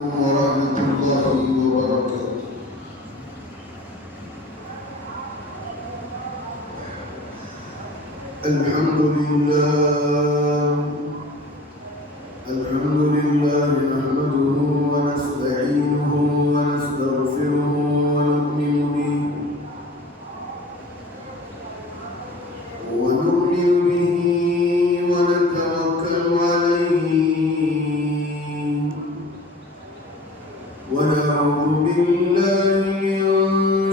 ورحمة الله وبركاته. الحمد لله نحمده ونستعينه ونستغفره ونؤمن به ونتوكل عليه ونعوذ بالله من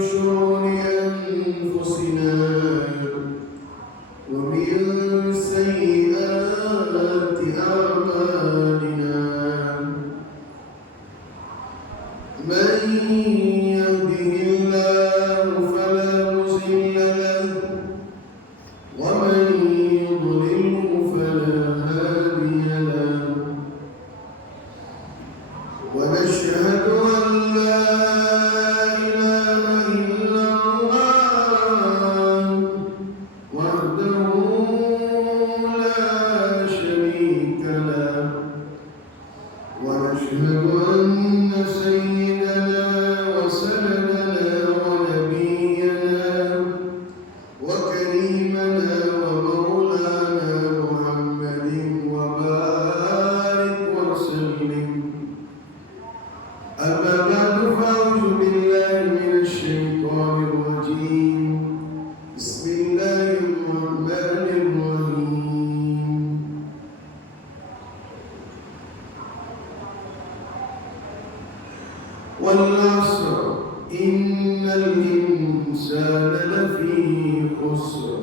شرور أنفسنا ومن سيئات أعمالنا. من يهده الله فلا مضل له ومن يضلله فلا هادي له. ونشهد أن لا إله إلا الله وحده لا شريك له. ونشهد أن سيدنا وسندنا ونبينا وكريمنا ومولانا محمد وبارك وسلم. أما بعد فأعوذ بالله من الشيطان الرجيم. بسم الله الرحمن الرحيم. والعصر إن الإنسان لفي خسر.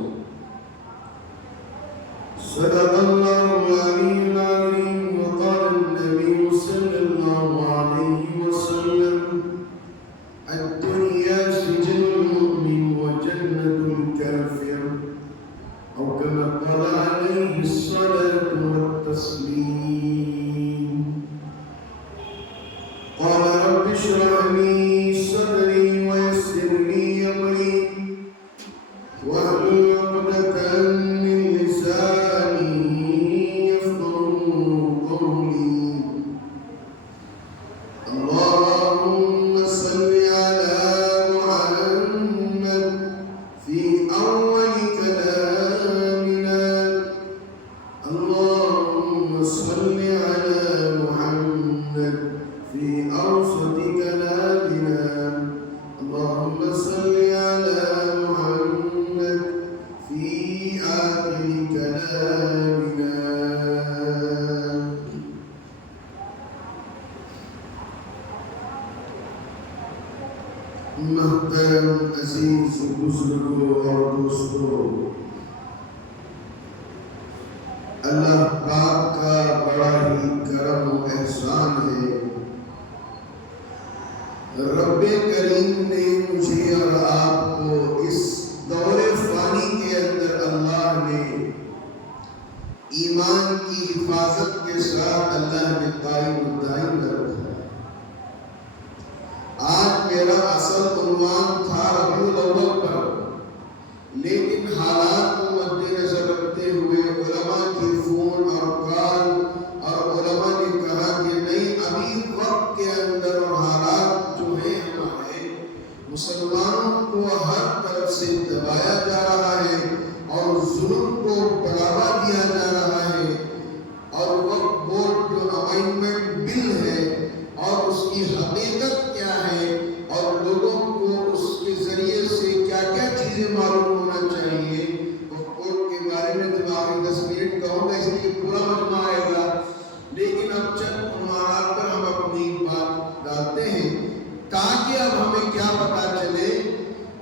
صدق الله العلي العظيم. وقال النبي صلى الله عليه وسلم: الدنيا سجن المؤمن وجنة الكافر، أو كما قال عليه الصلاة والتسليم. قال رب اشرح لي صدري ويسر لي أمري واحلل عقدة من لساني يفقهوا قولي. اللهم صل على محمد في أول كلامنا. اللهم صل على محمد في أوسط كلامنا. اللهم صل على محمد في آخر كلامنا. محترم عزیز بزرگوں اور دوستوں، اللہ پاک کا بڑا ہی کرم و احسان ہے. رب کریم نے مجھے اور آپ کو اس دور فانی کے اندر اللہ نے ایمان کی حفاظت کے ساتھ اللہ نے قائم و دائم رکھا. آج میرا اصل عنوان تھا ربیع الاول پر، لیکن حالات کو مد نظر رکھتے ہوئے علماء کی فون اور کال اور علماء نے کہا کہ نہیں، ابھی وقت کے اندر اور حالات جو ہیں ہمارے مسلمانوں کو ہر طرف سے دبایا جا رہا ہے اور ظلم کو بڑھاوا دیا جا رہا ہے. اور وقت بورڈ جو امائنمنٹ بل ہے اور اس کی حقیقت کیا ہے اور لوگوں کو اس کے ذریعے سے کیا کیا چیزیں معلوم ہونا چاہیے، وقت بورڈ کے بارے میں تو آخری 10 منٹ کہوں گا، اس لیے پورا مجمع آئے گا، لیکن اب چند عنوانات پر ہم اپنی بات ڈالتے ہیں تاکہ اب ہمیں کیا پتا چلے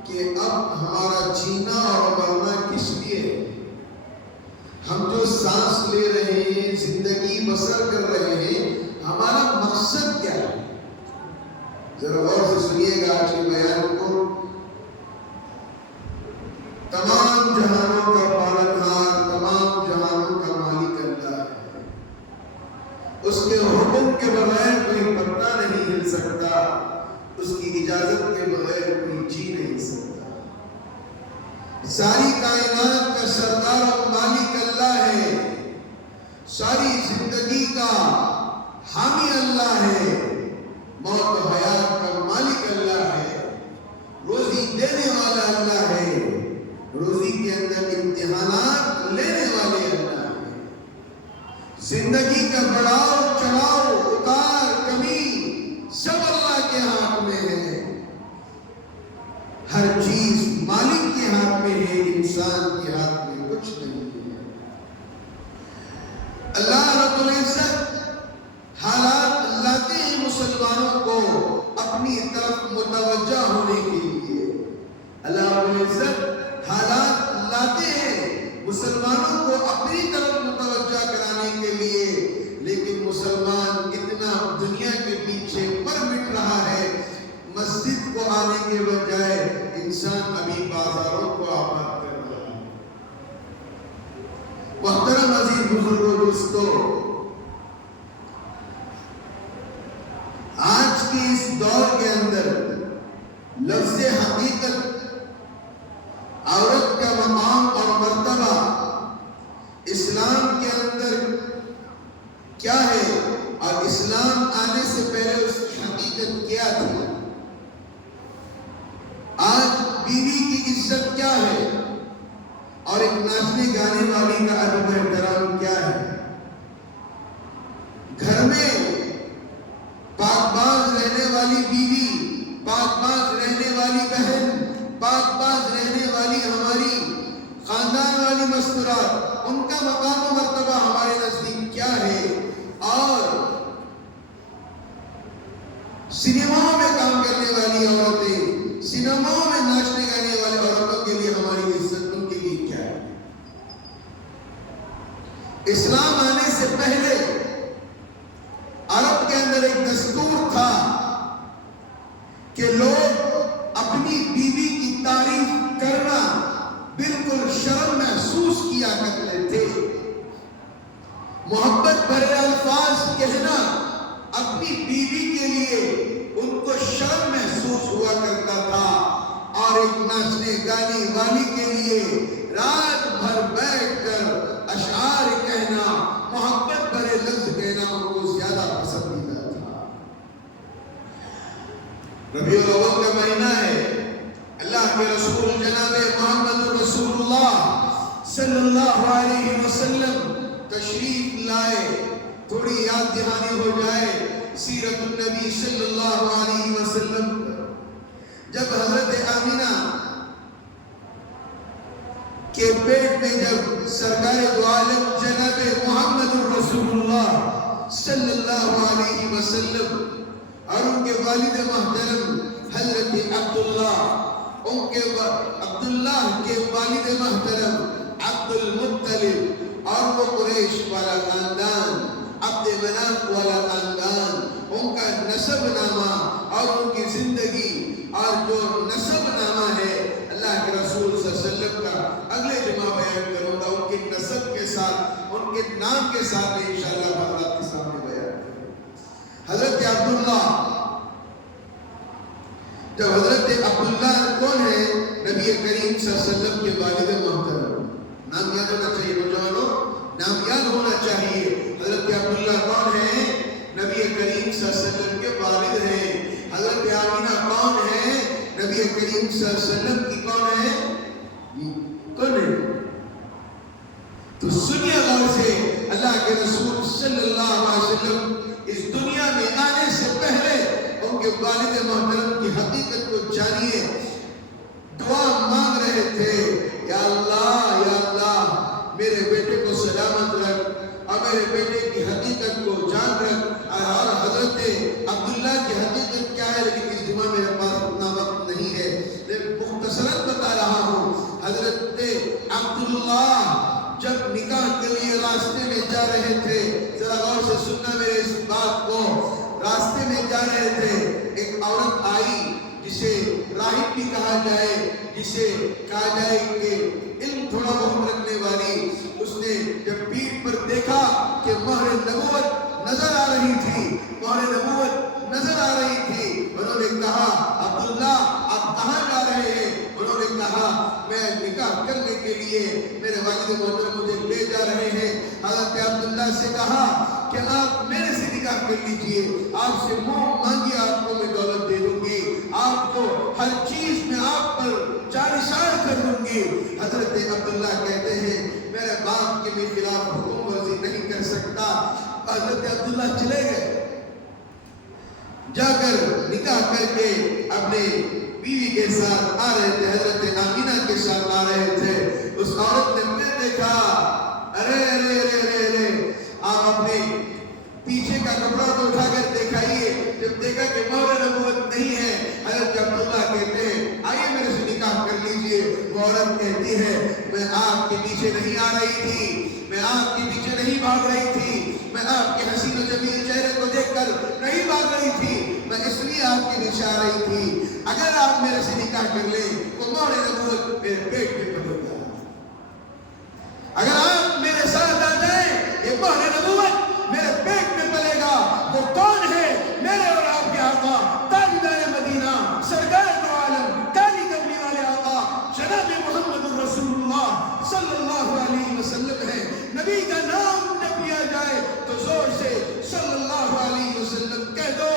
کہ اب ہمارا جینا اور مرنا کس لیے ہے. ہم جو سانس لے رہے ہیں، زندگی بسر کر رہے ہیں، ہمارا مقصد کیا ہے؟ ذرا غور سے سنیے گا آج کے بیان کو. تمام جہانوں کا پالنہار، تمام جہانوں کا مالک اللہ ہے. اس کے حکم کے بغیر کوئی پتا نہیں ہل سکتا، اس کی اجازت کے بغیر کوئی جی نہیں سکتا. ساری کائنات کا سردار اور مالک اللہ ہے. ساری زندگی کا حامی اللہ ہے. موت و حیات کا مالک اللہ ہے، روزی دینے والا اللہ ہے، روزی کے اندر امتحانات لینے والے اللہ ہے، زندگی کا بڑھاؤ چڑھاؤ اتار کمی سب اللہ کے ہاتھ میں ہے، ہر چیز مالک کے ہاتھ میں ہے، انسان کے ہاتھ میں کچھ نہیں ہے۔ اللہ رب العزت حالات لاتے ہیں مسلمانوں کو اپنی طرف متوجہ ہونے کے لیے، اللہ رب العزت حالات لاتے ہیں مسلمانوں کو اپنی طرف متوجہ کرانے کے لیے، لیکن مسلمان اتنا دنیا کے پیچھے پر مٹ رہا ہے، مسجد کو آنے کے بجائے انسان ابھی بازاروں کو آباد کر رہا ہے۔ محترم عزیز بزرگوں دوستو، آج کے اس دور کے اندر لفظ حقیقت، عورت کا مقام اور مرتبہ اسلام کے اندر کیا ہے اور اسلام آنے سے پہلے اس کی حقیقت کیا تھی، آج بیوی کی عزت کیا ہے اور ایک ناچنے گانے والی کا ادب و احترام کیا ہے، گھر میں پاک باز رہنے والی بیوی، پاک باز رہنے والی بہن، پاک باز رہنے والی ہماری خاندان والی مستورات، ان کا مقام و مرتبہ ہمارے نزدیک کیا ہے، اور سینماؤں میں کام کرنے والی عورتیں، سینماؤں میں ناچنے گانے والے عورتوں کے لیے ہماری عزت ان کے لیے کیا ہے۔ اسلام آنے سے پہلے عرب کے اندر ایک دستور تھا کہ لوگ اپنی بیوی کی تعریف کرنا بالکل شرم محسوس کیا کرتے تھے، محبت بھرے الفاظ کہنا اپنی بیوی کے لیے ان کو شرم محسوس ہوا کرتا تھا، اور ایک ناچنے گانے والی کے لیے رات بھر بیٹھ کر اشعار کہنا، محبت بھرے لفظ کہنا ان کو زیادہ پسندیدہ تھا۔ ربیع الاول کا مہینہ ہے، اللہ کے رسول جناب محمد رسول اللہ صلی اللہ علیہ وسلم تشریف لائے، تھوڑی یاد دہانی ہو جائے سیرت النبی صلی اللہ علیہ وسلم۔ جب حضرت آمینہ کے پیٹ میں جب سرکار دو عالم جناب محمد رسول اللہ صلی اللہ علیہ وسلم اور ان کے والد محترم حضرت عبداللہ کے والد محترم عبد المطلب اور وہ قریش والا خاندان، عبد مناف والا خاندان، ان کا نسب نامہ اور ان کی زندگی اور جو نسب نامہ ہے اللہ کے رسول صلی اللہ علیہ وسلم کا اگلے جمعہ بیان کروں گا، ان کے نسب کے ساتھ، ان کے نام کے ساتھ میں انشاءاللہ بات کے سامنے بیان کروں۔ حضرت عبداللہ، جب حضرت عبداللہ کون ہے؟ نبی کریم صلی اللہ علیہ وسلم کے والد محترم، نام یاد ہونا چاہیے نوجوانوں، نام یاد ہونا چاہیے۔ حضرت عبداللہ کون ہے؟ نبی کریم صلی اللہ علیہ وسلم کے والد ہیں۔ حضرت آمینہ کون ہے؟ نبی کریم صلی اللہ علیہ وسلم کی کون ہے؟ کون ہے؟ تو سنیے غور سے، اللہ کے رسول صلی اللہ علیہ وسلم اس دنیا میں آنے سے پہلے ان کے والد محترم کی حقیقت کو جانیے، دعا مانگ رہے تھے، یا اللہ میرے بیٹے کو سلامت رکھ اور میرے بیٹے کی حقیقت کو جان رکھ۔ اور حضرت عبداللہ کی حقیقت کیا ہے، لیکن اس جمعہ میرے پاس اتنا وقت نہیں ہے، لیکن مختصراً بتا رہا ہوں۔ حضرت عبداللہ جب نکاح کے لیے راستے میں جا رہے تھے، ذرا غور سے سننا میرے اس بات کو، راستے میں جا رہے تھے، ایک عورت آئی جسے راہب بھی کہا جائے، جسے کہا جائے کہ علم تھوڑا بہت رکھنے والی، اس نے جب پیٹھ پر دیکھا کہ مہر نبوت نظر آ رہی تھی، مہر نبوت نظر آ رہی تھی، انہوں نے کہا عبداللہ آپ کہاں جا رہے ہیں؟ انہوں نے کہا میں نکاح کرنے کے لیے میرے والد محترم مجھے لے جا رہے ہیں۔ حضرت عبداللہ سے کہا کہ آپ میرے سے نکاح کر لیجئے، آپ سے منہ مانگی آپ ہر چیز میں آپ پر جانشار کر دوں گی۔ حضرت عبداللہ کہتے ہیں میرے باپ کے بھی خلاف حکم ورزی نہیں کر سکتا۔ حضرت عبداللہ چلے گئے، جا کر نکاح کر کے اپنے بیوی کے ساتھ آ رہے تھے، حضرت آمینہ کے ساتھ آ رہے تھے۔ اس عورت نے پھر دیکھا، ارے ارے ارے ارے ارے، آپ اپنے پیچھے کا کپڑا تو اٹھا کر دکھائیے۔ جب دیکھا کہ مہر نبوت نہیں ہے، حضرت عبداللہ کہتے ہیں آئیے میرے سے نکاح کر لیجئے۔ وہ عورت کہتی ہے میں آپ کے پیچھے نہیں آ رہی تھی، میں آپ کے پیچھے نہیں بھاگ رہی تھی، میں آپ کے حسین و جمیل چہرے کو دیکھ کر نہیں بھاگ رہی تھی، میں اس لیے آپ کے پیچھے آ رہی تھی۔ اگر آپ میرے سے نکاح کر لیں تو مہر نبوت میرے پیٹ میں پڑے گا۔ اگر آپ میرے ساتھ آ جائیں یہ مہر نبوت میرے پیٹ میں پلے گا۔ وہ کون ہے؟ میرے اور آپ کے آقا تاجدار مدینہ، سرکار دو عالم، کالی کملی والے آقا جناب محمد رسول اللہ صلی اللہ علیہ وسلم ہے۔ نبی کا نام جب لیا جائے تو زور سے صلی اللہ علیہ وسلم کہہ دو۔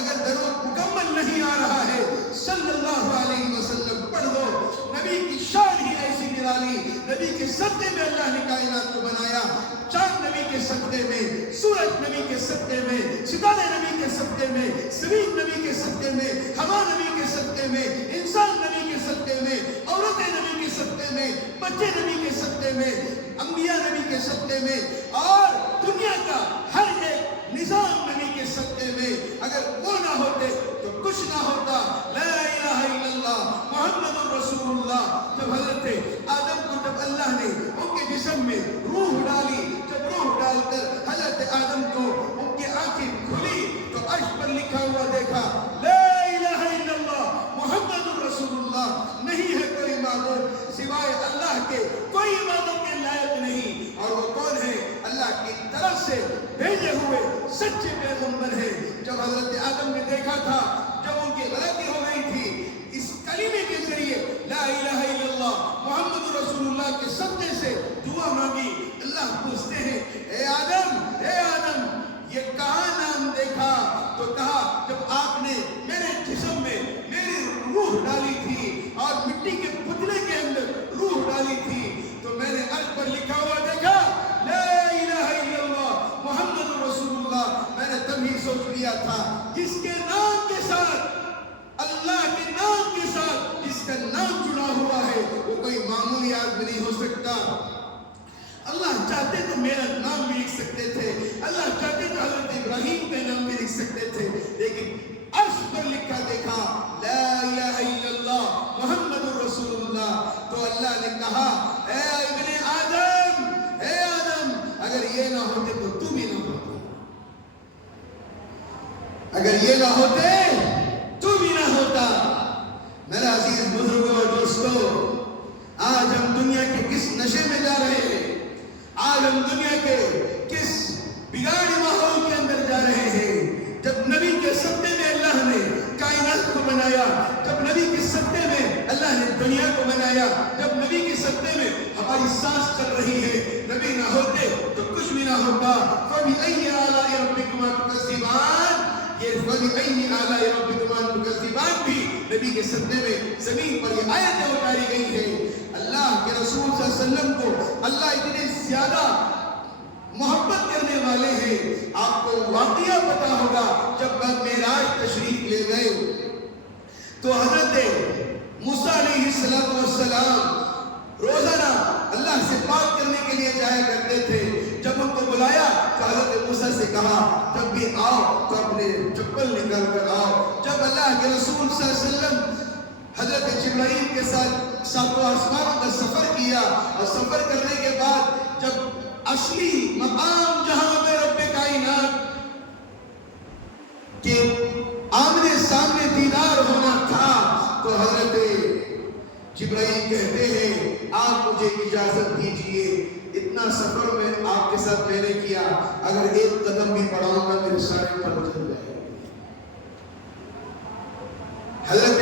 اگر درود مکمل نہیں آ رہا ہے صلی اللہ علیہ وسلم پڑھ دو۔ نبی کی شان ہی ایسی نرالی، نبی کے صدقے میں اللہ نے کائنات کو بنایا۔ چاند نبی کے صدقے میں، سورج نبی کے صدقے میں، ستارے نبی کے صدقے میں، زمین نبی کے صدقے میں، ہوا نبی کے صدقے میں، انسان نبی کے صدقے میں، عورتیں نبی کے صدقے میں، بچے نبی کے صدقے میں، انبیاء نبی کے صدقے میں، اور دنیا کا ہر ایک نظام نبی کے صدقے میں۔ اگر وہ نہ ہوتے تو کچھ نہ ہوتا۔ لا الہ الا اللہ محمد رسول اللہ۔ جب حضرت آدم کو جب اللہ نے ان کے جسم میں روح ڈالی، جب روح ڈال کر حضرت آدم کو ان کی آنکھیں کھلی تو عرش پر لکھا ہوا دیکھا لا الہ الا اللہ محمد رسول اللہ۔ نہیں ہے کوئی معبود سوائے اللہ کے، کوئی عبادت کے لائق نہیں۔ اور وہ کون ہے؟ اللہ کی طرف سے بھیجے ہوئے سچے پیغمبر ہیں۔ جب حضرت آدم نے دیکھا تھا، جب ان کی غلطی ہو گئی تھی، اس کلمے کے ذریعے لا الہ الا اللہ محمد رسول اللہ کے صدقے سے دعا مانگی۔ اللہ پوچھتے ہیں اے آدم یہ کہاں نام دیکھا؟ تو کہا جب آپ نے میرے جسم میں میری روح ڈالی تھی اور مٹی کے پتلے کے اندر روح ڈالی تھی تو میں نے عرش پر لکھا ہوا دیکھا لا الہ الا اللہ محمد رسول اللہ۔ میں نے تبھی سوچ لیا تھا جس کے نام کے ساتھ، اللہ کے نام کے ساتھ جس کا نام جڑا ہوا ہے وہ کوئی معمولی آدمی نہیں ہو سکتا۔ اللہ چاہتے تو میرا نام بھی لکھ سکتے تھے، اللہ چاہتے تو حضرت ابراہیم کا نام بھی لکھ سکتے تھے، لیکن عرش پر لکھا دیکھا لا الہ الا اللہ محمد رسول اللہ۔ تو اللہ نے کہا اے ابن آدم، اے آدم اگر یہ نہ ہوتے تو تم ہی نہ ہوتے، اگر یہ نہ ہوتے تو بھی نہ ہوتا۔ میرے عزیز بزرگوں اور دوستوں، آج ہم دنیا کے کس نشے میں جا رہے ہیں، آج ہم دنیا کے کس بگاڑی ماحول کے اندر جا رہے ہیں۔ جب نبی کے صدقے میں اللہ نے کائنات کو بنایا، جب نبی کے صدقے میں اللہ نے دنیا کو بنایا، جب نبی کے صدقے میں ہماری سانس چل رہی ہے، نبی نہ ہوتے تو کچھ بھی نہ ہوتا۔ فَبِأَيِّ آلَاءِ رَبِّكُمَا تُكَذِّبَانِ، یہ فَبِأَيِّ آلَاءِ رَبِّكُمَا تُكَذِّبَانِ بھی نبی کے صدقے میں زمین پر یہ آیتیں اتاری گئی ہیں۔ اللہ کے رسول صلی اللہ علیہ وسلم کو اللہ اتنے زیادہ محبت کرنے والے ہیں۔ آپ کو واقعہ پتا ہوگا جب معراج تشریف لے گئے تو حضرت موسیٰ علیہ السلام روزانہ اللہ سے بات کرنے کے لیے جایا کرتے تھے۔ جب ان کو بلایا تو حضرت موسیٰ سے کہا جب بھی آؤ تو اپنے چپل نکال کر آؤ۔ جب اللہ کے رسول صلی اللہ علیہ وسلم حضرت جبرائیل کے ساتھ ساتوں آسمانوں کا سفر کیا اور سفر کرنے کے بعد جب اصلی مقام جہاں پہ رب کائنات کے آمنے سامنے دیدار ہونا تھا تو حضرت جبرائیل کہتے ہیں آپ مجھے اجازت دیجئے، اتنا سفر میں آپ کے ساتھ میں نے کیا، اگر ایک قدم بھی بڑھاؤں گا میرے سارے پر چل جائے۔ حضرت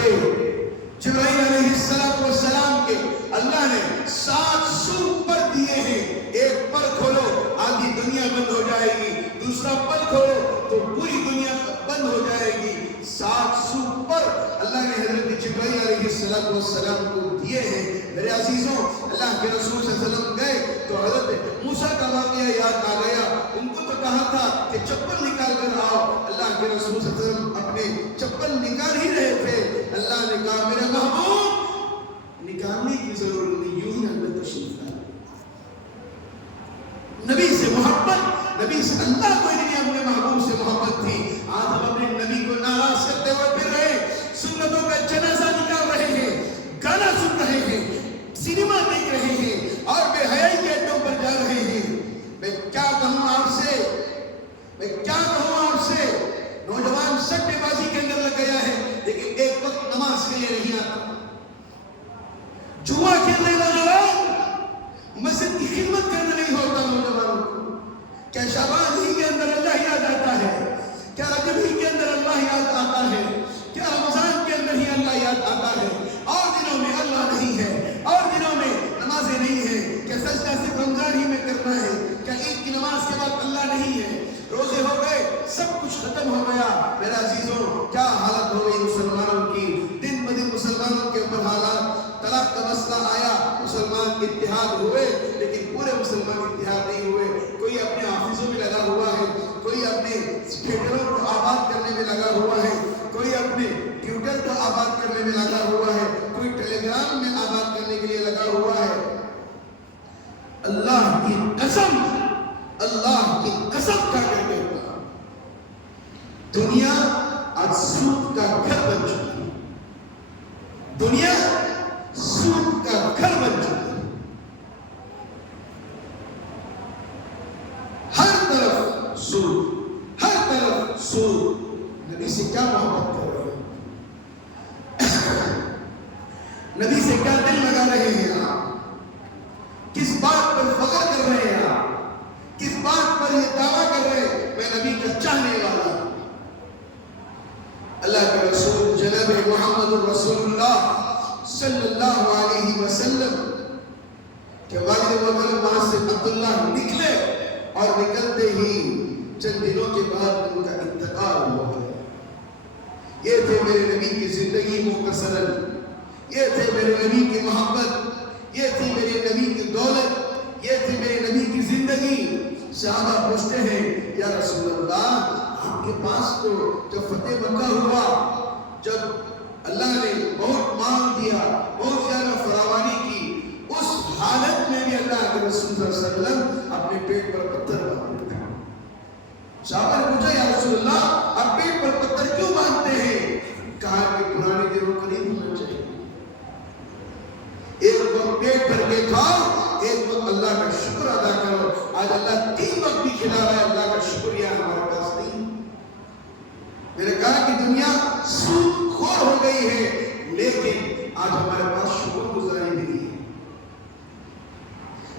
جبرائیل علیہ السلام کے اللہ نے 7 سو پر دیے ہیں۔ ایک پر کھولو آدھی دنیا بند ہو جائے گی، دوسرا پر کھولو تو پوری دنیا بند ہو جائے گی۔ 7 سو پر اللہ نے حضرت جبرائیل علیہ السلام کو دیے ہیں. میرے عزیزوں اللہ کے رسول صلی اللہ علیہ وسلم گئے تو حضرت موسیٰ کا واقعہ یاد آ گیا. ان کو تو کہا تھا کہ چپل نکال کر آؤ. اللہ کے رسول صلی اللہ علیہ وسلم اپنے چپل نکال ہی رہے تھے. اللہ نے کہا میرے محبوب نکالنے کی ضرورت نہیں, یوں ہی اندر تشریف لائے. نبی سے محبت, نبی سے اللہ کو نہیں اپنے محبوب سے محبت تھی. آج ہم اپنے نبی کو ناراض کرتے ہوئے پھر رہے, سنتوں کا جنازہ نکال رہے ہیں, گانا سن رہے ہیں, سینما دیکھ رہے ہیں اور بے حیائی کے اڈوں پر جا رہے ہیں. میں کیا کہوں آپ سے, میں کیا کہوں آپ سے. نوجوان سٹے بازی کے اندر لگ گیا ہے لیکن ایک وقت نماز کے لیے نہیں آتا. جوا کھیلنے نوجوان, مسجد کی خدمت کرنا نہیں ہوتا نوجوانوں کو. کیا شعبان ہی کے اندر اللہ یاد آتا ہے, کیا رجب ہی کے اندر اللہ یاد آتا ہے, کیا رمضان کے اندر ہی اللہ یاد آتا ہے, اور دنوں میں اللہ نہیں ہے, اور دنوں میں نمازیں نہیں ہیں. کیا سجدہ صرف رمضان ہی میں کرنا ہے, کیا عید کی نماز کے بعد اللہ نہیں ہے. روزے ہو گئے, سب کچھ ختم ہو گیا. میرے عزیزوں کیا حالت ہو گئی مسلمانوں کی. دن بدن مسلمانوں کے اوپر حالات, طلاق کا مسئلہ آیا, مسلمان اتحاد ہوئے لیکن پورے مسلمان اتحاد نہیں ہوئے. کوئی اپنے آفسوں میں لگا ہوا ہے, کوئی اپنے تھیٹروں کو آباد کرنے میں لگا ہوا ہے, کوئی اپنے ٹویٹر کو آباد کرنے میں لگا ہوا ہے, کوئی ٹیلی گرام میں آباد کرنے کے لیے لگا ہوا ہے. اللہ کی قسم, اللہ کی قسم کھا کر کہتا ہوں, دنیا آج سود کا گھر بن چکی ہے. دنیا سود کا گھر بن چکی ہے. ہر طرف سود, ہر طرف سود. نبی سے کیا محبت کر رہے ہیں, نبی سے کیا دل لگا رہے ہیں آپ, کس بات پر فخر کر رہے ہیں آپ, کس بات پر یہ دعویٰ کر رہے ہیں میں نبی کا چاہنے والا ہوں. اللہ کے رسول جناب محمد رسول اللہ صلی اللہ علیہ وسلم کے والد محترم وہاں سے عبداللہ نکلے اور نکلتے ہی چند دنوں کے بعد ان کا انتقال ہو گیا. یہ تھے میرے نبی کی زندگی مختصراً, یہ تھے میرے نبی کی محبت, یہ تھی میرے نبی کی دولت, یہ تھی میرے نبی کی زندگی. صحابہ پوچھتے ہیں یا رسول اللہ آپ کے پاس تو جب فتح مکہ ہوا, جب اللہ نے بہت مال دیا, بہت زیادہ فراوانی کی, اس حالت میں بھی اللہ کے رسول صلی اللہ علیہ وسلم اپنے پیٹ پر پتھر باندھتے تھے. صحابہ نے پوچھا یا رسول اللہ آپ پیٹ پر پتھر کیوں باندھتے ہیں؟ کہا کہ پرانے دنوں قریب ہونا چاہیے, ایک وقت پیٹ بھر کے کھاؤ, ایک وقت اللہ کا شکر ادا کرو. آج اللہ 3 وقت بھی کھلا رہا ہے, اللہ کا شکریہ ہمارے پاس نہیں. میں نے کہا کہ دنیا سود خور ہو گئی ہے لیکن آج ہمارے پاس شکر گزاری نہیں ہے.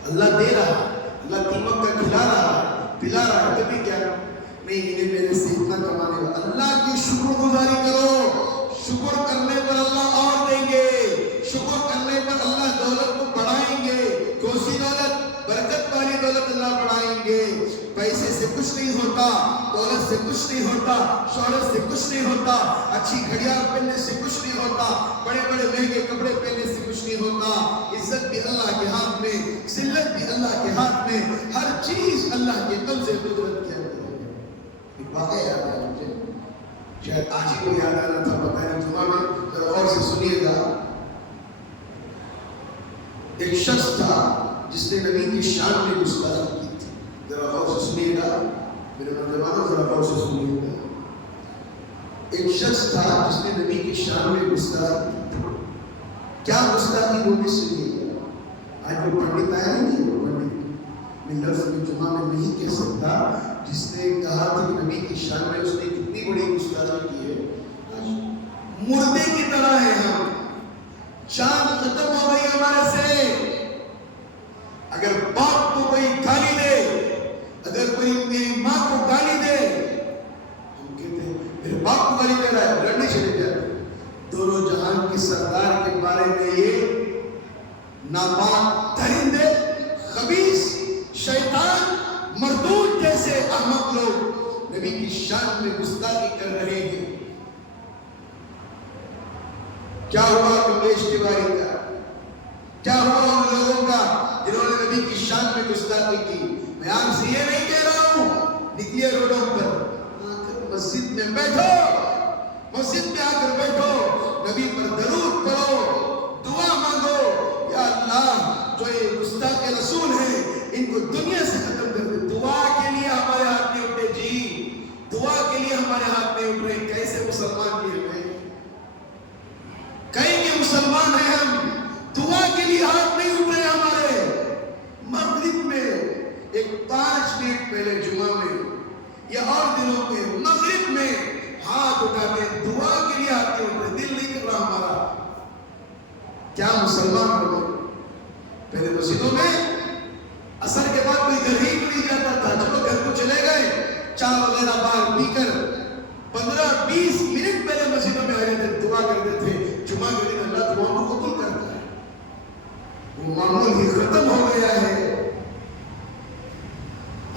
اللہ دے رہا, اللہ 3 وقت کا کھلا رہا, پلا رہا ہے, کبھی کیا نہیں انہیں میرے سے اتنا کمانے والا. اللہ کی شکر گزاری کرو, شکر کرنے پر اللہ اور دیں گے, شکر کرنے پر اللہ دولت کو بڑھائیں گے. کوسی دولت, برکت والی دولت اللہ بڑھائیں گے. پیسے سے کچھ نہیں ہوتا, دولت سے کچھ نہیں ہوتا, شہرت سے کچھ نہیں ہوتا, اچھی گھڑیاں پہننے سے کچھ نہیں ہوتا, بڑے بڑے مہنگے کپڑے پہننے سے کچھ نہیں ہوتا. عزت بھی اللہ کے ہاتھ میں, ذلت بھی اللہ کے ہاتھ میں, ہر چیز اللہ کے قبضے قدرت کے اندر ہے. ایک واقعہ یاد آیا مجھے, شاید آج ہی کو یاد آنا تھا, پتہ نہیں جمعہ میں, ذرا غور سے سنیے گا. ایک شخص تھا جس نے نبی کی شان میں گستاخی کی تھی. ذرا غور سے سنیے گا میرے نوجوانوں, ذرا غور سے سنیے گا. ایک شخص تھا جس نے نبی کی شان میں گستاخی کی تھی. کیا گستاخی وہ بھی سنیے گا. آج کوئی پنڈت آیا نہیں, وہ پنڈت میں لفظ میں جمعہ میں نہیں کہہ سکتا, جس نے کہا تھا کہ نبی کی شان میں اس نے کتنی بڑی گستاخی کی ہے. مردے کی طرح ہے ہم, چاند ختم ہو گئی ہمارے سے. اگر باپ کو کوئی گالی دے, اگر کوئی میری ماں کو گالی دے, ہم کہتے ہیں میرے باپ کو گالی دے رہا ہے, لڑنے چلے جائے. دونوں جہان کے سردار کے بارے میں یہ ناپاک درندے, خبیث, شیطان, مردود جیسے احمق لوگ نبی کی شان میں گستاخی کر رہے ہیں. کیا ہوا کملیش تیواری کا؟ کیا ہوا ان لوگوں کا جنہوں نے نبی کی شان میں گستاخی کی؟ میں آپ سے یہ نہیں کہہ رہا ہوں نکلیے روڈوں پر، آ کر مسجد میں بیٹھو، مسجد میں آ کر بیٹھو، نبی پر درود پڑھو، دعا مانگو، یا اللہ جو یہ گستاخ رسول ہیں ان کو دنیا سے ختم کر دے۔ دعا کے لیے ہمارے ہاتھ نہیں اٹھے جی، دعا کے لیے ہمارے ہاتھ نہیں اٹھ رہے۔ کیسے مسلمان کیے ہوئے کہیں کہ مسلمان ہیں ہم، دعا کے لیے ہاتھ نہیں اٹھ رہے ہمارے۔ مغرب میں ایک 5 منٹ پہلے جمعہ میں یا اور دنوں میں مغرب میں ہاتھ اٹھاتے دعا کے لیے ہاتھ نہیں اٹھ رہے، دل نہیں کر رہا ہمارا۔ کیا مسلمان ہو گئے؟ پہلے مسجدوں میں اثر کے بعد کوئی گھر ہی نہیں جاتا تھا، چلو گھر کو چلے گئے، چائے وغیرہ باہر پی کر 15-20 منٹ پہلے مسجدوں میں آ جاتے، دعا کرتے تھے۔ جمعہ کے دن اللہ دعا کو قبول کرتا ہے، وہ معمول ہی ختم ہو گیا ہے۔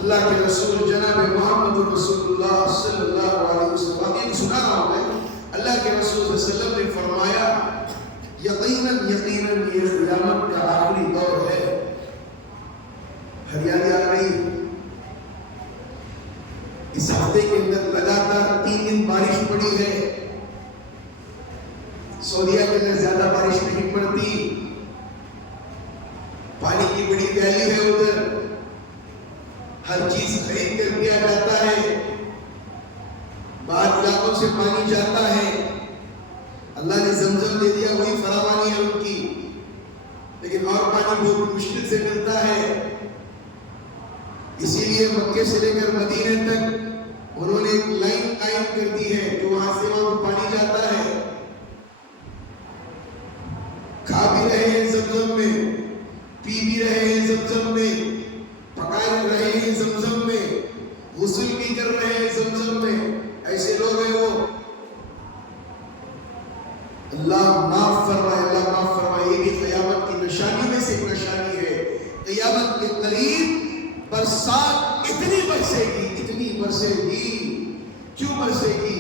اللہ کے رسول جناب محمد رسول اللہ صلی اللہ علیہ وسلم، واقعی سنا رہا ہوں میں، اللہ کے رسول صلی اللہ علیہ وسلم نے فرمایا یقیناً یقیناً یہ قیامت کا آخری دور ہے۔ ہریالی آ رہی، اس ہفتے کے اندر لگاتار 3 دن بارش پڑی ہے۔ سعودیہ کے اندر زیادہ بارش نہیں پڑتی، پانی کی بڑی ویلی ہے ادھر، ہر چیز خرید کر دیا جاتا ہے، باہر علاقوں سے پانی جاتا ہے، اللہ نے زمزم دے دیا وہی فراوانی ہے ان کی، لیکن اور پانی بہت مشکل سے ملتا ہے۔ اسی لیے مکے سے لے کر مدینے تک انہوں نے ایک لائن قائم کر دی ہے جو وہاں سے وہاں پانی جاتا ہے۔ کھا بھی رہے ہیں زمزم میں، پی بھی رہے ہیں زمزم میں، پکا رہے ہیں زمزم میں، غسل بھی کر رہے ہیں زمزم میں۔ ایسے لوگ ہیں وہ، اللہ معاف فرمائے، اللہ معاف فرمائے۔ یہ بھی قیامت کی نشانی میں سے ایک نشانی ہے۔ قیامت کے قریب برسات اتنی برسے گی، اتنی برسے گی، کیوں برسے گی؟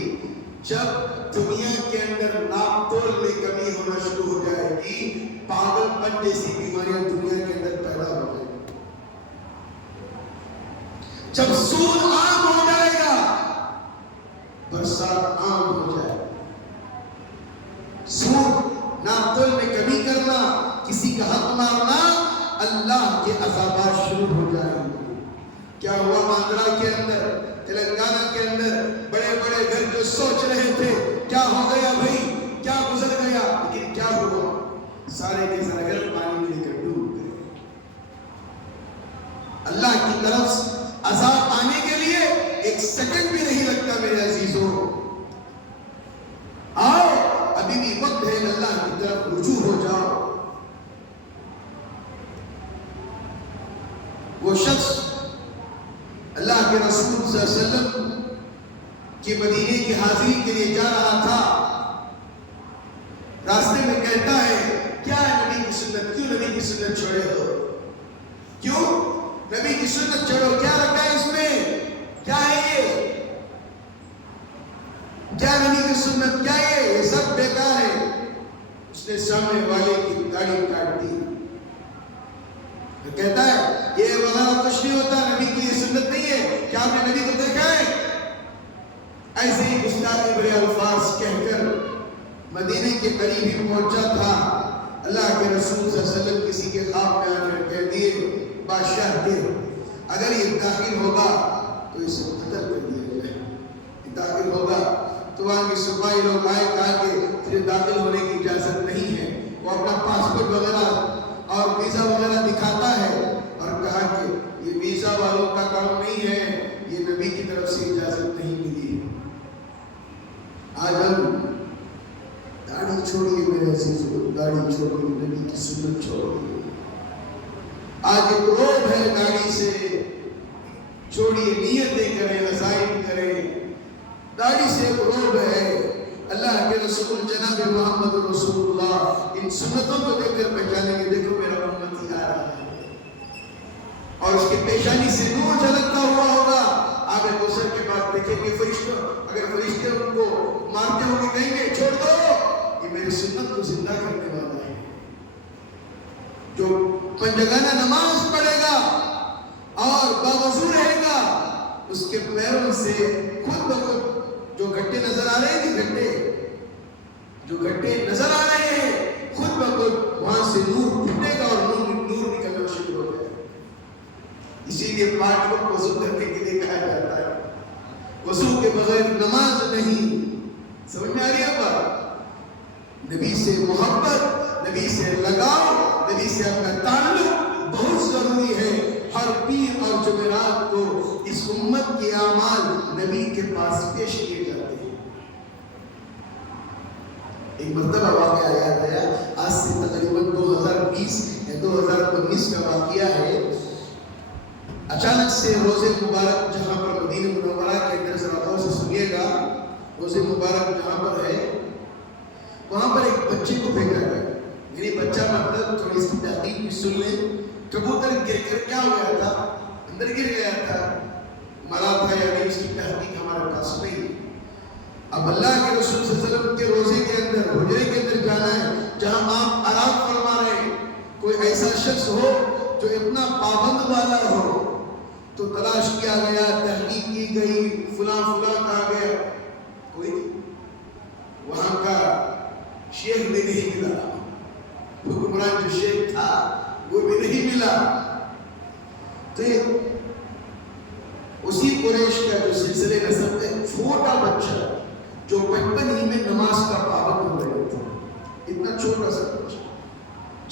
جب دنیا کے اندر ناپ تول میں کمی ہونا شروع ہو جائے گی، پاگل پن جیسی بیماریاں دنیا کے اندر پیدا ہو جائیں گی، جب سود عام ہو جائے گا، برسات عام ہو جائے گا، سود ناپ تول میں کمی کرنا، کسی کا حق مارنا، اللہ کے عذابات شروع ہو جائیں گے۔ کیا ہوا آندھرا کے اندر، تلنگانہ کے اندر، بڑے بڑے گھر جو سوچ رہے تھے کیا ہو گیا بھائی، کیا گزر گیا، لیکن کیا ہوا؟ سارے کے سارے گھر پانی میں لے کر ڈوب گئے۔ اللہ کی طرف عذاب آنے کے لیے 1 سیکنڈ بھی نہیں لگتا میرے عزیزوں۔ آؤ ابھی بھی وقت ہے، اللہ کی طرف رجوع ہو جاؤ۔ وہ شخص اللہ کے رسول صلی اللہ علیہ وسلم کی مدینے کی حاضری کے لیے جا رہا تھا، راستے میں کہتا ہے کیا ہے نبی کی سنت، کیوں نبی کی سنت چھوڑے ہو، کیوں نبی کی سنت چھوڑو، کیا رکھا ہے اس میں، کیا ہے یہ، کیا نبی کی سنت، کیا یہ سب بیکار ہے۔ اس نے سامنے والے کی داڑھی کاٹ دی، کہتا ہے یہ وغیرہ کچھ نہیں ہوتا، نبی کی یہ سنت نہیں ہے، کیا آپ نے نبی کو دیکھا ہے؟ ایسے ہی گستاخی بھرے الفاظ کہہ کر مدینے کے قریب ہی پہنچا تھا، اللہ کے رسول صلی اللہ علیہ وسلم کسی کے خواب میں آ کر کہہ دیے بادشاہ کے اگر یہ داخل ہوگا تو اسے قتل کر دیا جائے، داخل ہوگا تو وہاں کے سپاہی لوگ آئے، کہا کہ پھر داخل ہونے کی اجازت نہیں ہے۔ وہ اپنا پاسپورٹ وغیرہ اور ویزا وغیرہ دکھاتا ہے اور کہا کہ یہ ویزا والوں کا کام نہیں ہے، یہ نبی کی طرف سے اجازت نہیں ملی۔ آج ہم داڑھی چھوڑیے میرے عزیزو، داڑھی چھوڑیے، نبی کی سنت چھوڑیے۔ آج ایک روب ہے داڑھی سے، چھوڑیے، نیتیں کریں، عزائم کریں، داڑھی سے ایک روب ہے۔ اللہ کے رسول جناب محمد رسول اللہ ان سنتوں کو دیکھ کر پہچانیں گے، دیکھو میرا امتی آ رہا ہے، اور اس کی پیشانی سے نور جھلکتا ہوا ہوگا۔ آگے کوثر کے بعد دیکھیں گے فرشتوں، اگر فرشتے ان کو مارتے ہوئے کہیں گے چھوڑ دو، یہ میرے سنت کو زندہ کرنے والا ہے. جو پنجگانہ نماز پڑھے گا اور باوضو رہے گا اس کے پیروں سے خود بخود جو گھٹے نظر آ رہے ہیں جو گھٹے نظر آ رہے ہیں خود بخود وہاں سے نور پھٹے گا اور نور نکلنا شروع ہو جائے گا. اسی لیے پانچ وقت وضو کرنے کے لیے کہا جاتا ہے. وضو کے بغیر نماز نہیں. سمجھ میں آ رہی ہے بات؟ نبی سے محبت، نبی سے لگاؤ، نبی سے اپنا تعلق بہت ضروری ہے. ہر پیر اور جمعرات کو اس امت کے اعمال نبی کے پاس پیش کیے جاتے ہیں. ایک مرتبہ واقعہ یاد آیا، آج سے تقریباً 2020 یا 2019 کا واقعہ ہے. اچانک سے روزے مبارک جہاں پر مدینہ منورہ کے اندر ذرا غور سے سنیے گا، روزے مبارک جہاں پر ہے وہاں پر ایک بچے کو بھیجا گیا. یعنی بچہ مطلب تھوڑی سی تحقیق بھی سن لیں. کبوتر گر کر کیا ہو گیا تھا؟ اندر گر گیا تھا. مرا تھا یا نہیں اس کی تحقیق ہمارے پاس نہیں. اب اللہ کے رسول صلی اللہ علیہ وسلم کے روزے کے اندر، حجرے کے اندر جانا ہے جہاں آپ آرام فرما رہے ہیں. کوئی ایسا شخص ہو جو اتنا پابند والا ہو تو تلاش کیا گیا، تحقیق کی گئی، فلاں کہا گیا، کوئی وہاں کا شیخ بھی نہیں ملا. حکمران جو شیخ تھا وہ بھی نہیں ملا. تو اسی قریش کا جو سلسلے نسب ہے چھوٹا بچہ جو بچپن ہی میں نماز کا پابند ہو گیا تھا. اتنا چھوٹا سا بچہ،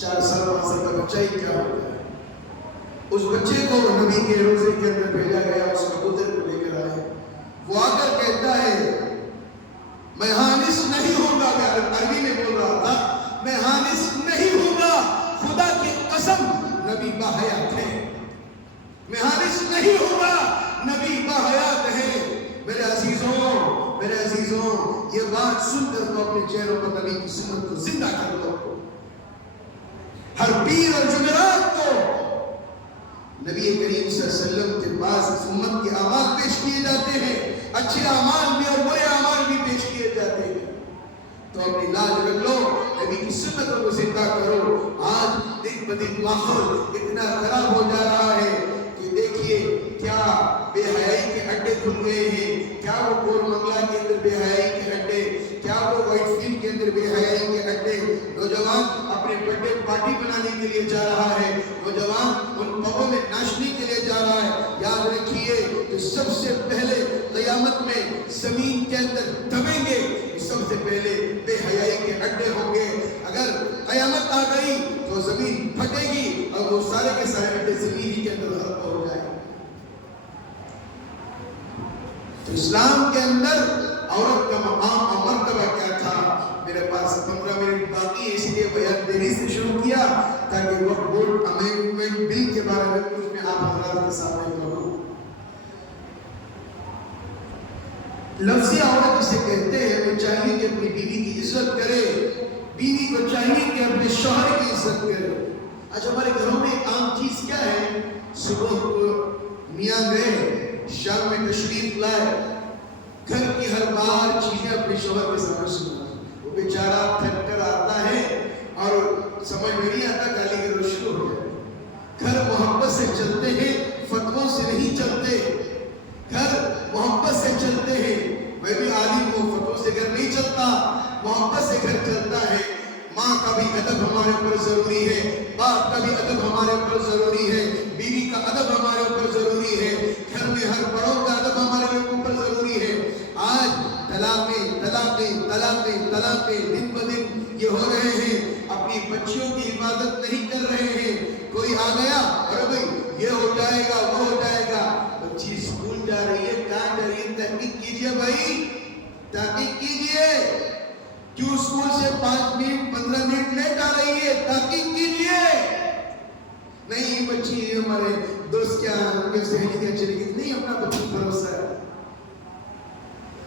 4 سال 5 سال کا بچہ ہی کیا ہوتا ہے. اس بچے کو نبی کے روزے کے اندر بھیجا گیا. اس کبوتر کو لے کر آئے. وہ آ کر کہتا ہے میں حانس نہیں ہوں گا. میں عربی میں بول رہا تھا، میں حانس نہیں ہوں گا. خدا کی قسم نبی باحیات ہے. میں حانس نہیں ہوں گا، نبی باحیات ہے. میرے عزیزوں یہ بات سن کر تو اپنے چہروں پر نبی کی سنت کو زندہ کر لو. ہر پیر اور جمعرات کو نبی کریم صلی اللہ علیہ وسلم کے پاس امت کے اعمال پیش کیے جاتے ہیں. اچھے اعمال بھی اور برے اعمال بھی پیش کیے جاتے ہیں. تو اپنی لاج رکھ لو، نبی کی سنتوں کو زندہ کرو. آج دن بدن ماحول اتنا خراب ہو جا رہا ہے کہ دیکھیے کیا بے حیائی کے اڈے کھل گئے ہیں. کیا وہ کورمنگلا کے اندر بے حیائی کے اڈے، کیا وہ وائٹ فیلڈ کے اندر بے حیائی کے اڈے. نوجوان اپنے برتھ ڈے پارٹی بنانے کے لیے جا رہا ہے، نوجوان ان پبوں میں ناچنے کے لیے جا رہا ہے. یاد رکھیے کہ سب سے پہلے قیامت میں زمین کے اندر دبیں گے، سب سے پہلے بے حیائی کے اڈے ہوں گے. اگر قیامت آ گئی تو زمین پھٹے گی اور وہ سارے کے سارے اڈے زمین ہی کے اندر غرق ہو جائے. تو اسلام کے اندر عورت کا مقام اور مرتبہ کیا تھا؟ میرے پاس 15 منٹ باقی ہے، اس لیے بیان دیری سے شروع کیا تاکہ وقت بورڈ امینڈمنٹ بل کے بارے میں کچھ میں آپ حضرات کے سامنے کروں. لفظ عورت جسے کہتے ہیں وہ چاہیے کہ اپنی بیوی کی عزت کرے، بیوی کو چاہیے کہ اپنے شوہر کی عزت کرے. آج ہمارے گھروں میں ایک عام چیز کیا ہے؟ صبح کو میاں گئے، شام میں تشریف لائے، گھر کی ہر بار چیزیں اپنے شوہر کے سامنے سنا. وہ بیچارہ تھک کر آتا ہے اور سمجھ میں نہیں آتا، گالی گلوچ شروع ہو جائے. گھر محبت سے چلتے ہیں، فتووں سے نہیں چلتے. گھر محبت سے چلتے ہیں. میں بھی عالم ہوں، فتووں سے گھر نہیں چلتا، محبت سے گھر چلتا ہے. ماں کا بھی ادب ہمارے اوپر ضروری ہے، باپ کا بھی ادب ہمارے اوپر ضروری ہے، بیوی کا ادب ہمارے اوپر ضروری ہے، گھر میں ہر بڑوں کا ادب ہمارے اوپر ضروری ہے. آج طلاقیں دن بدن یہ ہو رہے ہیں. اپنی بچیوں کی حفاظت نہیں کر رہے ہیں. کوئی آ گیا ارے بھائی یہ ہو جائے گا وہ ہو جائے گا. بچی اسکول جا رہی ہے، کہاں جا رہی ہے؟ تحقیق کیجئے بھائی، تحقیق کیجئے. کیوں اسکول سے 5 منٹ 15 منٹ لیٹ آ رہی ہے؟ تحقیق کیجئے. نہیں بچی ہمارے دوست کیا ان کے سہیلی کیا چلی گئی، نہیں اپنا بچی بھروسہ ہے.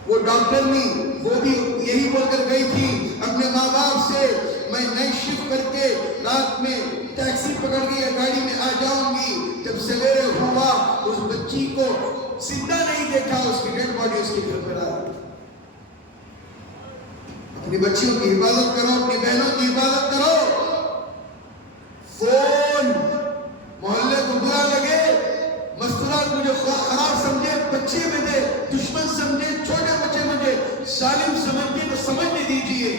وہ ڈاکٹر نہیں، وہ بھی یہی بول کر گئی تھی اپنے ماں باپ سے، میں نائٹ شفٹ کر کے رات میں ٹیکسی پکڑ کے یا گاڑی میں آ جاؤں گی. جب سویرے ہوا اس بچی کو زندہ نہیں دیکھا، اس کی ڈیڈ باڈی اس کے گھر پر آئی. اپنی بچیوں کی حفاظت کرو، اپنی بہنوں کی حفاظت کرو. فون محلے کو برا لگے، مستورات مجھے خراب سمجھے، بچے مجھے دشمن سمجھے، چھوٹے بچے مجھے ظالم سمجھے تو سمجھنے دیجئے.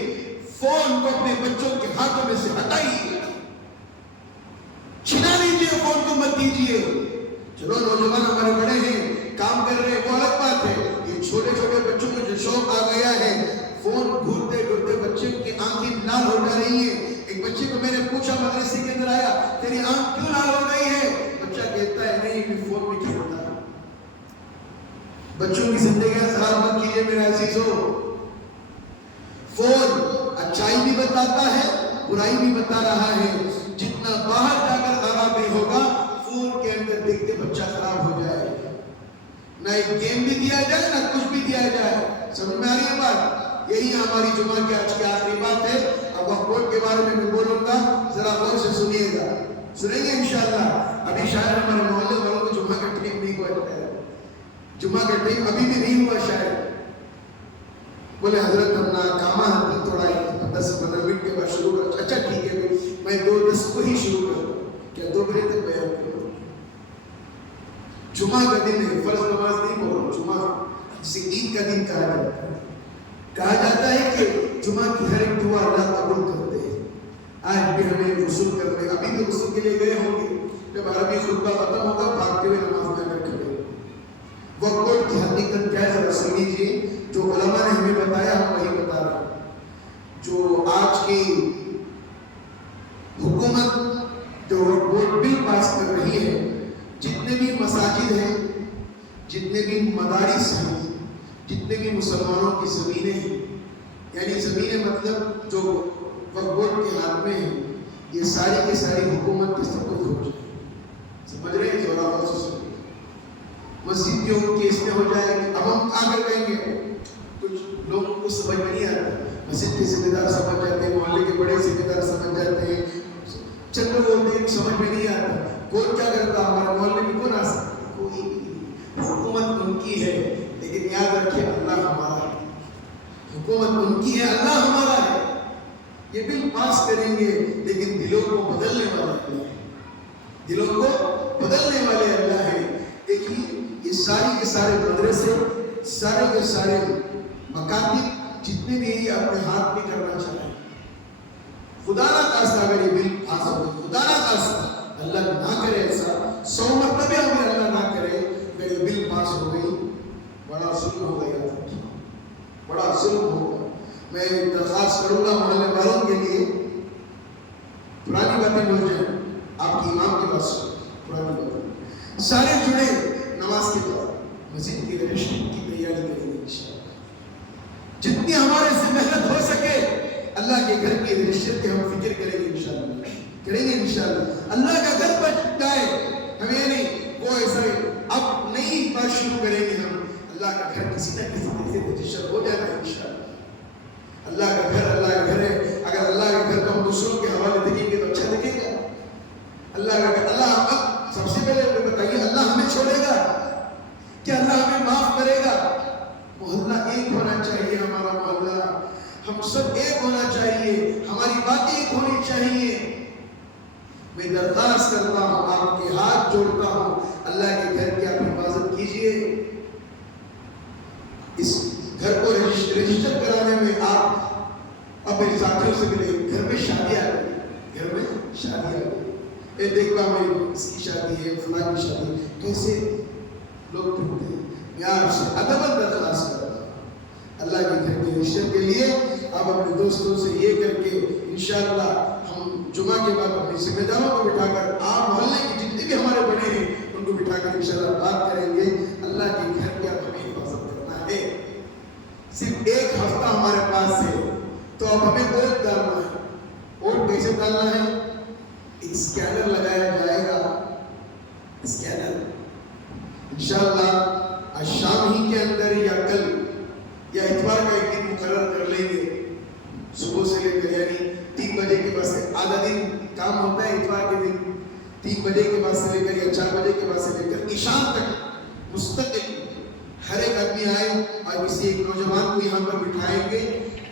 فون کو اپنے بچوں کے ہاتھوں میں سے ہٹائیے، چھنا لیجئے، فون کو مت دیجئے. چلو نوجوان ہمارے بڑے ہیں، کام کر رہے ہیں، وہ الگ بات ہے. یہ چھوٹے چھوٹے بچوں کو جو شوق آ گیا ہے، فون گھورتے گھورتے بچے کی آنکھیں لال ہو جا رہی ہیں. ایک بچے کو میں نے پوچھا مدرسے کے اندر آیا، تیری آنکھ کیوں لال ہو گئی ہے؟ بچہ کہتا ہے نہیں میں فون میں کھیلتا. بچوں کی زندگیاں خراب مت کیجیے میرے عزیزو. فون اچھائی بھی بتاتا ہے، برائی بھی بتا رہا ہے. جتنا باہر جا کر خراب نہیں ہوگا، فون کے اندر دیکھتے بچہ خراب ہو جائے. نہ ایک گیم بھی دیا جائے، نہ کچھ بھی دیا جائے. سمجھ میں آ رہی ہے بات؟ یہی ہماری جمعہ کی آج کی آخری بات ہے. اب وقت بورڈ کے بارے میں بولوں گا، ذرا غور سے سنیے گا. سنیں گے انشاءاللہ. ابھی شاید ہمارے محلے والوں کو جمعہ کا ٹائم نہیں ہوا ہے، جمعہ کا ٹائم ابھی بھی نہیں ہوا شاید. بولے حضرت ہم نا کاما ہم تھوڑا 10-15 منٹ کے بعد شروع کر. اچھا ٹھیک ہے میں 2:10 کو ہی شروع کرتا ہوں. کیا 2 بجے تک بیان کروں؟ جمعہ کا دن ہے، فرض نماز نہیں بولو. جمعہ جسے عید کا دن کہا جاتا ہے. کہا جاتا ہے کہ جمعہ کی ہر ایک دعا اللہ قبول کرتے ہیں. آج بھی ہمیں غسل کرنے، ابھی بھی غسل کے لیے گئے ہوں گے. جب عربی خطبہ ختم ہوگا بھاگتے ہوئے نماز میں کر کے وقت بورڈ کی حقیقت کیا ہے ذرا سن لیجیے. جو علماء نے ہمیں بتایا ہم وہی بتا رہے ہیں. جو آج کی حکومت جو وقت بورڈ بل پاس کر رہی ہے، جتنے بھی مساجد ہیں، جتنے بھی مدارس ہیں، جتنے بھی مسلمانوں کی زمینیں ہیں، یعنی زمینیں مطلب جو وقت بورڈ کے ہاتھ میں ہیں، یہ ساری کی ساری حکومت کے سپرد ہو جائے. سمجھ رہے ہیں؟ ذرا غور سے سنیے. مسجد جو ان کیس میں ہو جائے گی. اب ہم آگے کہیں گے، کچھ لوگوں کو سمجھ نہیں آتا. مسجد کے ذمہ دار سمجھ جاتے ہیں، محلے کے بڑے ذمہ دار سمجھ جاتے ہیں. چند لوگ ہوتے ہیں سمجھ میں نہیں آتا. کون کیا کرتا؟ ہمارے محلے میں کون آ سکتا؟ کوئی نہیں. حکومت ان کی ہے، لیکن یاد رکھیں اللہ ہمارا ہے. حکومت ان کی ہے، اللہ ہمارا ہے. یہ بل پاس کریں گے لیکن دلوں کو بدلنے والا اللہ ہے. دلوں کو بدلنے والے اللہ ہے. دیکھیے یہ ساری کے سارے مدرسے، سارے کے سارے مکاتب جتنے بھی یہ اپنے ہاتھ میں کرنا چاہیں، خدا نہ خواستہ اگر یہ بل پاس ہو، خدا نہ خواستہ، اللہ نہ کرے ایسا، 100 مرتبہ اگر اللہ نہ کرے اگر یہ بل پاس ہو گئی، بڑا ظلم ہو گیا، بڑا ظلم ہوگا. میں درخواست کروں گا محلے والوں کے لیے، پرانی باتیں بول جائیں. آپ کی امام کے پاس پرانی باتیں سارے جڑے نماز کے بعد مسجد کی رجسٹری کی تیاری کریں گے انشاءاللہ. جتنی ہمارے سے محنت ہو سکے اللہ کے گھر کی رجسٹری کی ہم فکر کریں گے انشاءاللہ. کریں گے انشاءاللہ. اللہ کا گھر بچ جائے، ہمیں نہیں وہ ایسا اب نئی بات شروع کریں گے ہم. اللہ کا گھر کسی نہ کسی طرح سے رجسٹر ہو جائے گا انشاءاللہ. اللہ کا گھر اللہ کا گھر ہے. اگر اللہ کے گھر کو ہم دوسروں کے حوالے دیکھیں گے تو اچھا لگے گا. اللہ کا گھر، اللہ سب سے پہلے ہمیں بتائیے اللہ ہمیں چھوڑے گا کیا؟ اللہ ہمیں معاف کرے گا؟ محلہ ایک ہونا چاہیے. ہمارا محلہ، ہم سب ایک ہونا چاہیے. ہماری باتیں ایک ہونی چاہیے. میں درخواست کرتا ہوں، آپ کے ہاتھ جوڑتا ہوں، اللہ کے گھر کی آپ حفاظت کیجئے. اس گھر کو رجسٹر کرانے میں آپ اپنے ساتھیوں سے ملے. گھر میں شادی آ گئی، گھر میں شادی آ گئی. اے دیکھا میں اس کی شادی ہے، فلاں کی شادی، کیسے لوگ پھرتے ہیں. میں آپ سے ادب درخواست کرتا ہوں اللہ کے گھر کے رجسٹر کے لیے آپ اپنے دوستوں سے یہ کر کے انشاءاللہ ہم جمعہ کے بعد اپنے ذمہ داروں کو بٹھا کر، آپ محلے کے جتنے بھی ہمارے بڑے ہیں ان کو بٹھا کر انشاءاللہ بات کریں گے. اللہ کے گھر کی آپ ہمیں حفاظت کرنا ہے. صرف ایک ہفتہ ہمارے پاس ہے تو اب ہمیں ووٹ ڈالنا ہے. ووٹ کیسے ڈالنا ہے؟ ایک اسکینر لگایا جائے گا. اسکینر انشاءاللہ آج شام ہی کے اندر یا کل یا اتوار کا ایک دن مقرر کر لیں گے. صبح سے لے کر یعنی 3 بجے کے بعد سے آدھا دن کام ہوتا ہے اتوار کے دن. 3 بجے کے بعد سے لے کر یا 4 بجے کے بعد سے لے کر عشاء تک مستقل ہر ایک آدمی آئے اور کسی ایک نوجوان کو یہاں پر بٹھائیں گے.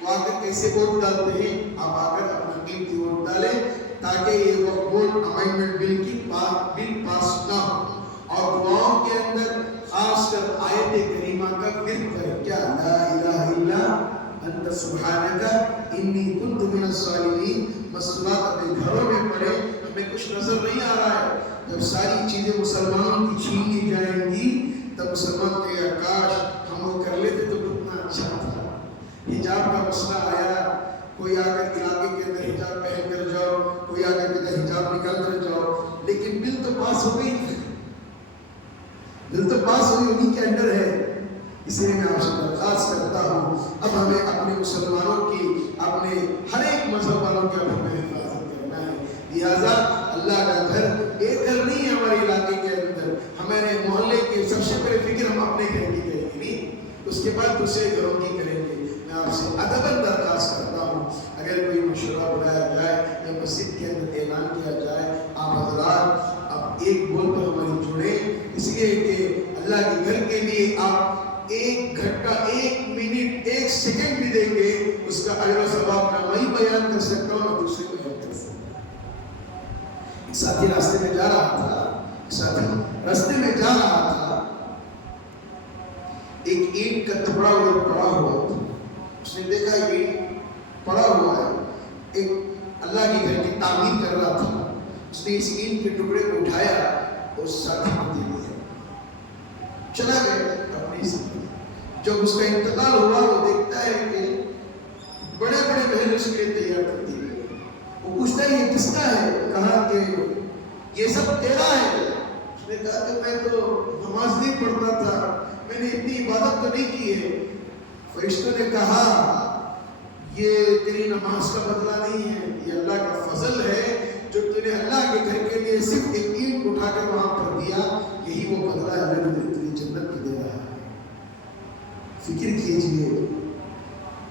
وہ آ کر کیسے ووٹ ڈالتے ہیں؟ آپ آ کر اپنا قیمتی ووٹ ڈالیں تاکہ یہ ووٹ امینڈمنٹ بل کی بل پاس نہ ہو. اور دعاؤں کے اندر خاص کر آیت کریمہ کا ورد کریں. کیا لا الہ الا انت سبحانک انی کنت من الظالمین. مسئلات اپنے گھروں میں پڑھیں. ہمیں کچھ نظر نہیں آ رہا ہے. جب ساری چیزیں مسلمانوں کی چھین لی جائیں گی تب مسلمان کہے کاش ہم وہ کر لیتے تو کتنا اچھا تھا. حجاب کا مسئلہ آیا, کوئی آ کر علاقے کے اندر حجاب پہن کر جاؤ, کوئی آ کر کے حجاب نکال کر جاؤ, لیکن بل تو پاس ہو گئی, بل تو پاس ہوئی, انہیں کے انڈر ہے. اس لیے میں آپ سے درخواست کرتا ہوں اب ہمیں اپنے مسلمانوں کی, اپنے ہر ایک مذہب والوں کی ہمیں حفاظت کرنا ہے. لہٰذا اللہ کا گھر ایک گھر نہیں ہے ہمارے علاقے کے اندر, ہمارے محلے کے سب سے پہلے فکر ہم اپنے گھر کی کریں گے نہیں, اس کے بعد دوسرے گھروں کی کریں گے. میں آپ سے ادباً درخواست کرتا ہوں اگر کوئی مشورہ بلایا جائے یا مسجد کے اندر اعلان کیا جائے, آپ حضرات اب ایک بول پر ہماری جڑیں, اس لیے کہ اللہ کے گھر کے لیے آپ ایک گھنٹہ, ایک منٹ, ایک سیکنڈ بھی دیں گے, اس کا اجر و ثواب نہ میں بیان کر سکتا ہوں نہ دوسرے کو بیان کر سکتا ہوں. ایک ساتھی راستے میں جا رہا تھا, ایک اینٹ کا ٹکڑا ادھر پڑا ہوا تھا. اس نے دیکھا اینٹ پڑا ہوا ہے, ایک اللہ کے گھر کی تعمیر کر رہا تھا. اس نے اس اینٹ کے ٹکڑے کو اٹھایا اور ساتھی کو دے دیا, چلا گیا اپنی زندگی. جب اس کا انتقال ہوا وہ دیکھتا ہے کہ بڑے بڑے محل اس کے لیے تیار کرتی ہے. وہ پوچھتا ہے یہ کس کا ہے؟ کہا کہ یہ سب تیرا ہے. اس نے کہا کہ میں تو نماز نہیں پڑھتا تھا, میں نے اتنی عبادت تو نہیں کی ہے. فرشتوں نے کہا یہ تیری نماز کا بدلہ نہیں ہے, یہ اللہ کا فضل ہے جو تو نے اللہ کے گھر کے لیے صرف ایک اینٹ اٹھا کر وہاں پر دیا, یہی وہ بدلہ ہے اللہ نے تیری جنت میں دے رہا ہے. فکر کیجئے,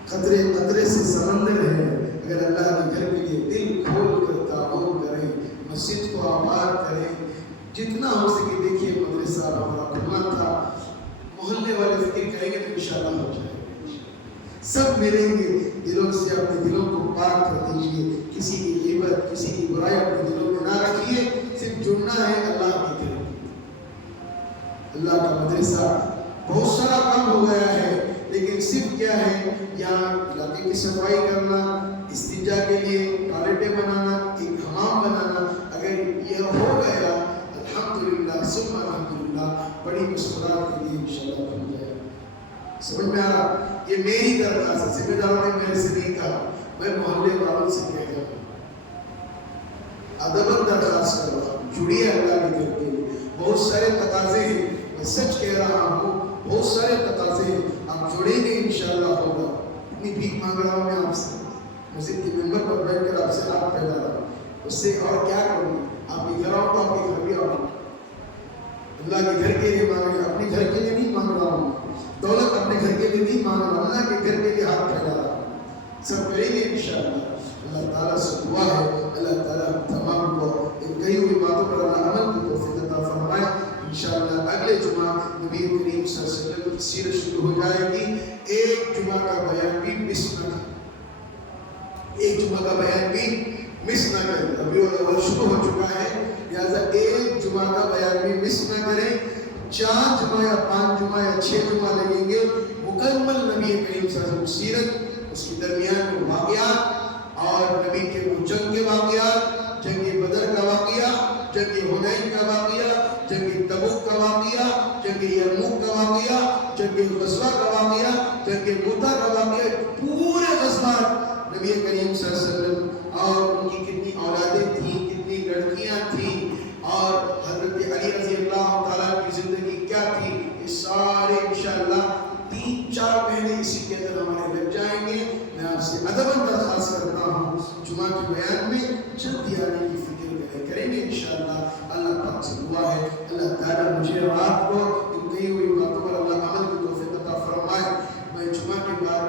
قطرے قطرے سے سمندر ہے. اگر اللہ کے گھر کے لیے دل کھول کر تعاون کریں, مسجد کو آباد کریں, جتنا ہو سکے. دیکھیے مدرسہ ہمارا کھلنا تھا, محلے والے فکر کریں گے تو انشاءاللہ ہو جائے گا. سب ملیں گے, دلوں سے اپنے دلوں کو پاک کر دیجئے. کسی کی غیبت, کسی کی برائی اپنے دلوں میں نہ رکھیے. صرف جڑنا ہے اللہ کی طرف. اللہ کا مدرسہ بہت سارا کام ہو گیا ہے, لیکن صرف کیا ہے, یہاں علاقے کی صفائی کرنا, استنجا کے لیے ٹوائلٹیں بنانا, ایک حمام بنانا. اگر یہ ہو گیا الحمدللہ ثم الحمدللہ, بڑی مسکراہٹ کے لیے انشاءاللہ بن جائے. سمجھ میں آ رہا؟ یہ میری درخواست ہے, ذمہ داروں نے میرے سے نہیں کہا, میں محلے والوں سے کہہ رہا ہوں. ادباً درخواست کر رہا ہوں, جڑیے اللہ کے گھر کے لیے. بہت سارے تقاضے ہیں, میں سچ کہہ رہا ہوں, بہت سارے تقاضے ہیں. آپ جڑیں گے انشاءاللہ ہوگا. اتنی بھیک مانگ رہا ہوں میں آپ سے, مسجد کے ممبر پر بیٹھ کر آپ سے ہاتھ پھیلا رہا ہوں, اس سے اور کیا کروں. آپ کے گھر آؤں تو آپ کے گھر بھی آؤں. اللہ کے گھر کے لیے مانگ رہے, اپنے گھر کے لیے نہیں مانگ رہا ہوں. دولت اپنے گھر کے لیے نہیں مانگ رہا, اللہ کے گھر کے لیے ہاتھ پھیلا رہا ہوں. سب کریں گے انشاءاللہ. اللہ تعالیٰ سے دعا ہے, اللہ تعالیٰ تمام کو ان کئی ہوئی باتوں پر اللہ عمل کی توفیق عطا فرمائے. انشاءاللہ اگلے جمعہ نبی کریم صلی اللہ علیہ وسلم کی سیرت شروع ہو جائے گی. ایک جمعہ کا بیان بھی مس نہ کریں, ایک جمعہ کا بیان بھی مس نہ کریں. ربیع الاول شروع ہو چکا ہے, لہذا ایک جمعہ کا بیان بھی مس نہ کریں. 4 جمعہ یا 5 جمعہ یا 6 جمعہ لگیں گے مکمل نبی کریم صلی اللہ علیہ وسلم سیرت, اس کی درمیان میں واقعات اور نبی کے جنگ کے واقعات, جنگ بدر کا واقعہ, جنگ حنین کا واقعہ, جنگ تبوک کا واقعہ, جنگ یرموک کا واقعہ, جنگ غزوہ کا واقعہ, جنگ موتا کا واقعہ. پورے غزوات نبی کریم صلی اللہ علیہ وسلم اور ان کی کتنی اولادیں تھیں, کتنی لڑکیاں تھیں, اور حضرت علی رضی اللہ تعالیٰ کی زندگی کیا تھی, یہ سارے انشاءاللہ 3-4 مہینے اسی کے اندر ہمارے لگ جائیں گے. میں آپ سے ادباً درخواست کرتا ہوں جمعہ کے بیان میں جلدی آنے کی فکر کریں گے انشاءاللہ. اللہ پاک سے دعا ہے اللہ تعالیٰ مجھے اور آپ کو ان کئی ہوئی باتوں پر اللہ عمل کی توفیق عطا فرمائے. میں جمعہ کے بعد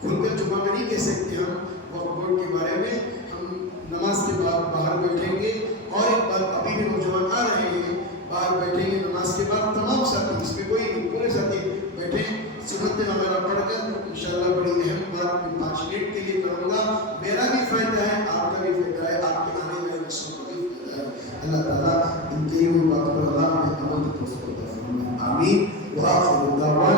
کھل کر جمعہ میں نہیں کہہ سکتے ہم وقت بورڈ کے بارے میں, ہم نماز کے بعد باہر بیٹھیں گے. اور ایک بات, ابھی بھی نوجوان آ رہے ہیں, باہر بیٹھیں گے نماز کے بعد. تمام ساتھی, اس میں کوئی نہیں, پورے ساتھی بیٹھیں, سنت وغیرہ پڑھ کر انشاءاللہ بڑی اہم بات میں 5 منٹ کے لیے کروں گا. میرا بھی فائدہ ہے, آپ کا بھی فائدہ ہے, آپ کے آنے والے نسلوں کا بھی فائدہ ہے. اللہ تعالیٰ ان کی ہوئی بات پر اللہ ہمیں عمل کی توفیق عطا فرمائے. آمین. وآخر دعوانا